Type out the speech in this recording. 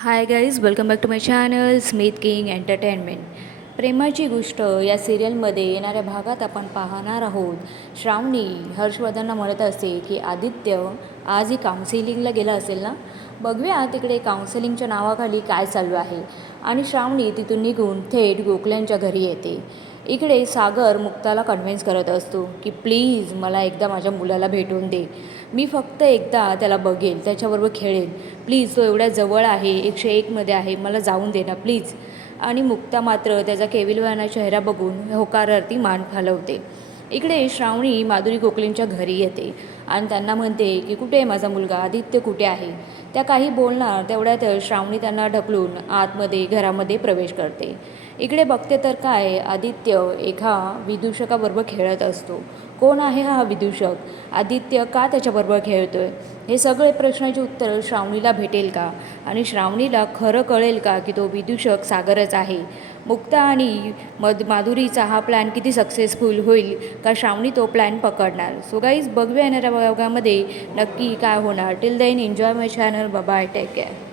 Hi guys welcome back to my channel Smith King entertainment प्रेमाची गोष्ट या सिरियलमध्ये येणाऱ्या भागात आपण पाहणार आहोत. श्रावणी हर्षवर्धनला म्हणत असते की आदित्य आज ही काउन्सिलिंगला गेला असेल ना? बघूया तिकडे काउन्सिलिंगच्या नावाखाली काय चालू आहे. आणि श्रावणी तिथून निघून थेट गोखल्यांच्या घरी येते. इकडे सागर मुक्ताला कन्व्हिन्स करत असतो की प्लीज मला एकदा माझ्या मुलाला भेटून दे. मी फक्त एकदा त्याला बघेल त्याच्याबरोबर खेळेल प्लीज तो एवढ्या जवळ आहे एकशे एकमध्ये आहे मला जाऊन दे ना प्लीज आणि मुक्ता मात्र त्याचा केविलवाना चेहरा बघून होकारार्थी मान फालवते इकडे श्रावणी माधुरी गोखलेंच्या घरी येते आणि त्यांना म्हणते की कुठे आहे माझा मुलगा? आदित्य कुठे आहे? त्या काही बोलणार तेवढ्यात श्रावणी त्यांना ढकलून आतमध्ये घरामध्ये प्रवेश करते. इकडे बघते तर काय आदित्य एका विदूषकाबरोबर खेळत असतो. कोण आहे हा विदूषक? आदित्य का त्याच्याबरोबर खेळतो आहे हे सगळे प्रश्नाचे उत्तर श्रावणीला भेटेल का? आणि श्रावणीला खरं कळेल का की तो विदूषक सागरच आहे? मुक्ता आणि मद माधुरीचा हा प्लॅन किती सक्सेसफुल होईल का श्रावणी तो प्लॅन पकडणार? सो गाईज बघूया येणाऱ्या भागामध्ये नक्की काय होणार. Till then enjoy my channel bye take care